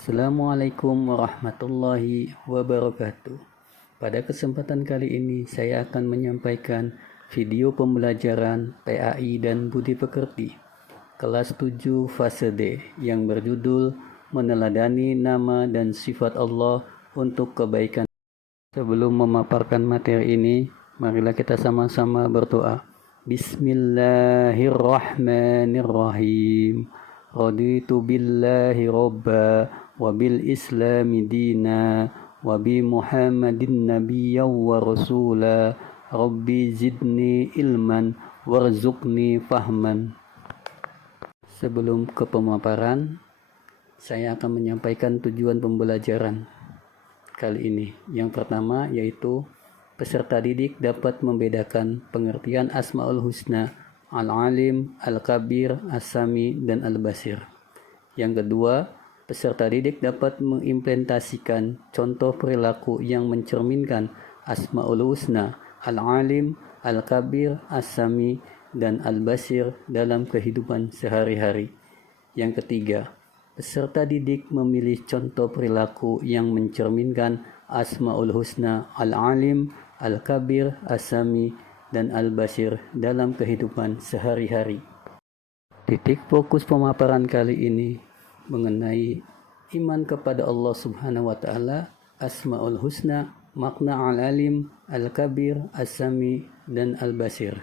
Assalamualaikum warahmatullahi wabarakatuh. Pada kesempatan kali ini saya akan menyampaikan video pembelajaran PAI dan Budi Pekerti kelas 7 fase D yang berjudul Meneladani Nama dan Sifat Allah untuk Kebaikan. Sebelum memaparkan materi ini, marilah kita sama-sama berdoa. Bismillahirrahmanirrahim. Raditu billahi robba wa bil islami dina wa bi muhammadin nabiyya wa rasula rabbi zidni ilman warzuqni fahman. Sebelum ke pemaparan, saya akan menyampaikan tujuan pembelajaran kali ini. Yang pertama yaitu peserta didik dapat membedakan pengertian Asmaul Husna, Al-Alim, Al-Kabir, As-Sami, dan Al-Basir. Yang kedua, peserta didik dapat mengimplementasikan contoh perilaku yang mencerminkan Asmaul Husna, Al-Alim, Al-Kabir, As-Sami, dan Al-Basir dalam kehidupan sehari-hari. Yang ketiga, peserta didik memilih contoh perilaku yang mencerminkan Asmaul Husna, Al-Alim, Al-Kabir, As-Sami, dan Al-Basir dalam kehidupan sehari-hari. Titik fokus pemaparan kali ini mengenai iman kepada Allah Subhanahu wa Ta'ala, Asmaul Husna, makna Al-Alim, Al-Kabir, As-Sami, dan Al-Basir,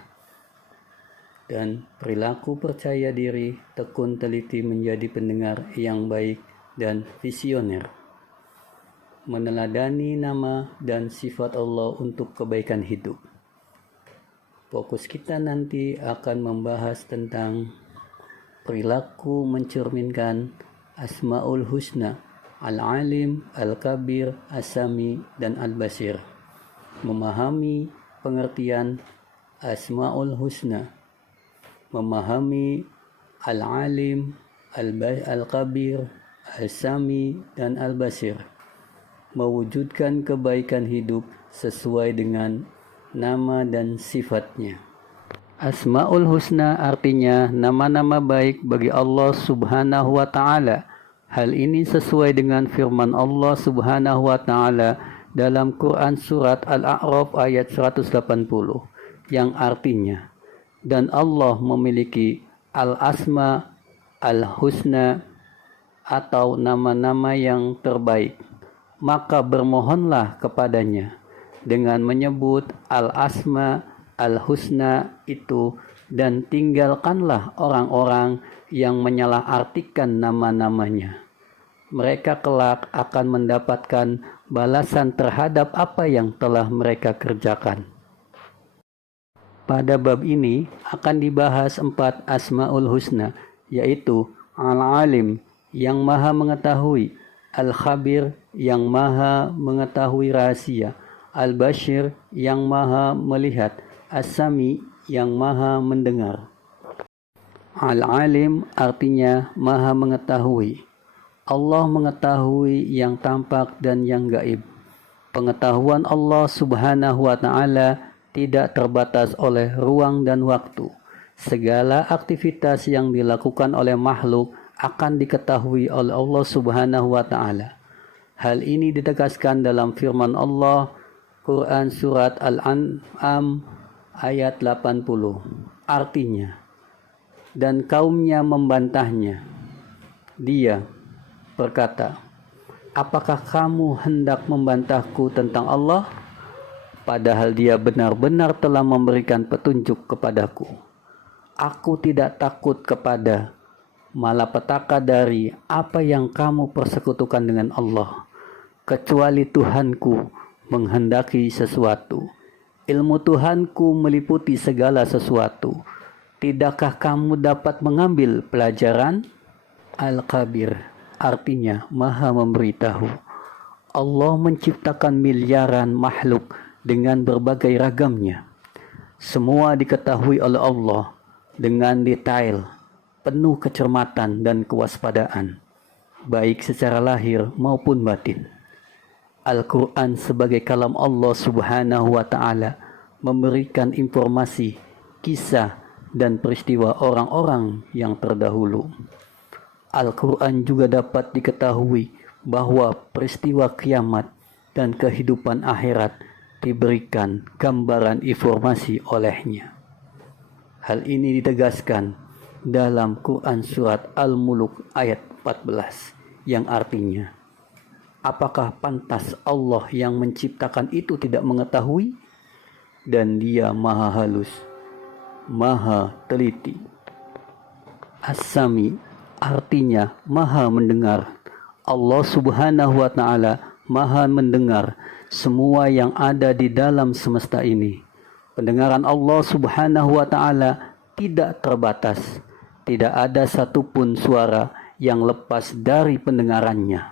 dan perilaku percaya diri, tekun teliti menjadi pendengar yang baik dan visioner. Meneladani nama dan sifat Allah untuk kebaikan hidup. Fokus kita nanti akan membahas tentang perilaku mencerminkan Asmaul Husna, Al-Alim, Al-Kabir, As-Sami, dan Al-Basir. Memahami pengertian Asmaul Husna, memahami Al-Alim, Al-Kabir, As-Sami, dan Al-Basir. Mewujudkan kebaikan hidup sesuai dengan nama dan sifatnya. Asmaul Husna artinya nama-nama baik bagi Allah Subhanahu wa Ta'ala. Hal ini sesuai dengan firman Allah Subhanahu wa Ta'ala dalam Quran surat Al-A'raf ayat 180 yang artinya, dan Allah memiliki Al-Asma Al-Husna atau nama-nama yang terbaik, maka bermohonlah kepadanya dengan menyebut Al-Asma Al-Husna itu, dan tinggalkanlah orang-orang yang menyalahartikan nama-namanya. Mereka kelak akan mendapatkan balasan terhadap apa yang telah mereka kerjakan. Pada bab ini akan dibahas 4 Asmaul Husna, yaitu Al-Alim yang maha mengetahui, Al-Khabir yang maha mengetahui rahasia, Al-Basir yang maha melihat, As-Sami yang maha mendengar. Al-Alim artinya maha mengetahui. Allah mengetahui yang tampak dan yang gaib. Pengetahuan Allah Subhanahu wa Ta'ala tidak terbatas oleh ruang dan waktu. Segala aktivitas yang dilakukan oleh makhluk akan diketahui oleh Allah Subhanahu wa Ta'ala. Hal ini ditegaskan dalam firman Allah Quran surat Al-An'am ayat 80. Artinya, dan kaumnya membantahnya. Dia berkata, apakah kamu hendak membantahku tentang Allah? Padahal dia benar-benar telah memberikan petunjuk kepadaku. Aku tidak takut kepada malapetaka dari apa yang kamu persekutukan dengan Allah, kecuali Tuhanku menghendaki sesuatu. Ilmu Tuhanku meliputi segala sesuatu. Tidakkah kamu dapat mengambil pelajaran? Al-Kabir artinya maha memberitahu. Allah menciptakan miliaran makhluk dengan berbagai ragamnya. Semua diketahui oleh Allah dengan detail, penuh kecermatan dan kewaspadaan, baik secara lahir maupun batin. Al-Quran sebagai kalam Allah Subhanahu wa Ta'ala memberikan informasi, kisah, dan peristiwa orang-orang yang terdahulu. Al-Quran juga dapat diketahui bahwa peristiwa kiamat dan kehidupan akhirat diberikan gambaran informasi olehnya. Hal ini ditegaskan dalam Quran surat Al-Mulk ayat 14 yang artinya, apakah pantas Allah yang menciptakan itu tidak mengetahui? Dan Dia maha halus, maha teliti. As-Sami artinya maha mendengar. Allah subhanahu wa ta'ala maha mendengar semua yang ada di dalam semesta ini. Pendengaran Allah subhanahu wa ta'ala tidak terbatas. Tidak ada satupun suara yang lepas dari pendengarannya,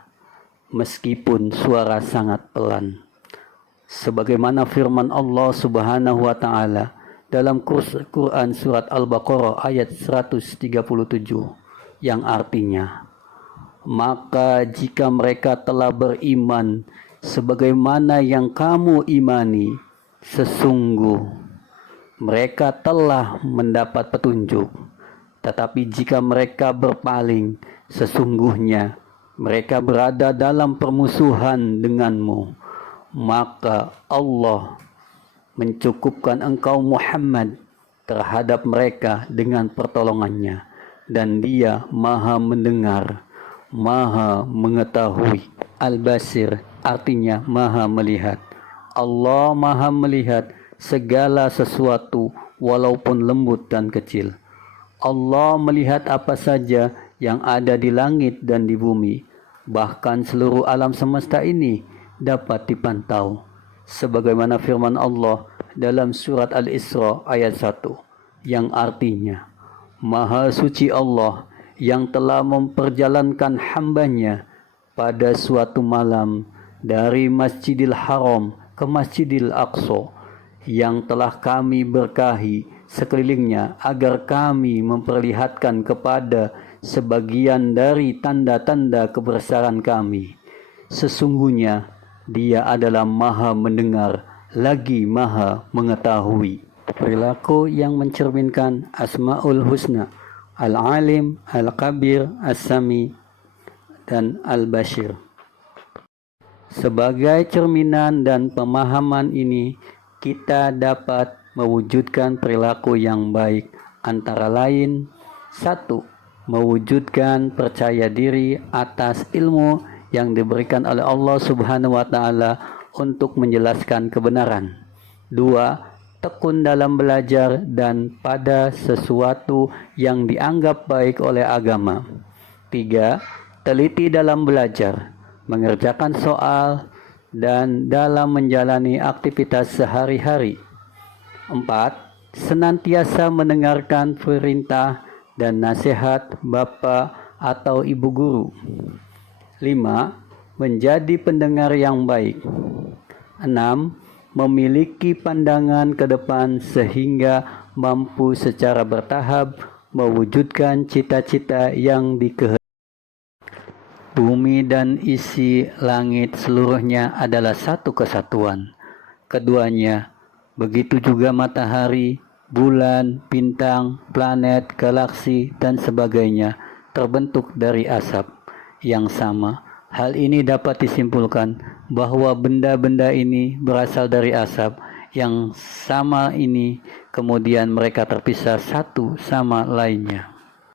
meskipun suara sangat pelan. Sebagaimana firman Allah subhanahu wa ta'ala dalam Quran surat Al-Baqarah ayat 137 yang artinya, maka jika mereka telah beriman sebagaimana yang kamu imani, sesungguh mereka telah mendapat petunjuk. Tetapi jika mereka berpaling, sesungguhnya mereka berada dalam permusuhan denganmu. Maka Allah mencukupkan engkau Muhammad terhadap mereka dengan pertolongannya, dan Dia maha mendengar, maha mengetahui. Al-Basir artinya maha melihat. Allah maha melihat segala sesuatu walaupun lembut dan kecil. Allah melihat apa saja yang ada di langit dan di bumi, bahkan seluruh alam semesta ini dapat dipantau. Sebagaimana firman Allah dalam surat Al-Isra ayat 1 yang artinya, Maha suci Allah yang telah memperjalankan hambanya pada suatu malam dari Masjidil Haram ke Masjidil Aqsa, yang telah kami berkahi sekelilingnya agar kami memperlihatkan kepada sebagian dari tanda-tanda kebesaran kami. Sesungguhnya Dia adalah maha mendengar lagi maha mengetahui. Perilaku yang mencerminkan Asmaul Husna, Al-Alim, Al-Kabir, As-Sami, dan Al-Bashir. Sebagai cerminan dan pemahaman ini, kita dapat mewujudkan perilaku yang baik, antara lain 1. Mewujudkan percaya diri atas ilmu yang diberikan oleh Allah subhanahu wa ta'ala untuk menjelaskan kebenaran. 2. Tekun dalam belajar dan pada sesuatu yang dianggap baik oleh agama. 3. Teliti dalam belajar, mengerjakan soal, dan dalam menjalani aktivitas sehari-hari. 4. Senantiasa mendengarkan perintah dan nasihat bapa atau ibu guru. 5. Menjadi pendengar yang baik. 6. Memiliki pandangan ke depan sehingga mampu secara bertahap mewujudkan cita-cita yang dikehendaki. Bumi dan isi langit seluruhnya adalah satu kesatuan. Keduanya, begitu juga matahari, bulan, bintang, planet, galaksi, dan sebagainya, terbentuk dari asap yang sama. Hal ini dapat disimpulkan bahwa benda-benda ini berasal dari asap yang sama ini, kemudian mereka terpisah satu sama lainnya.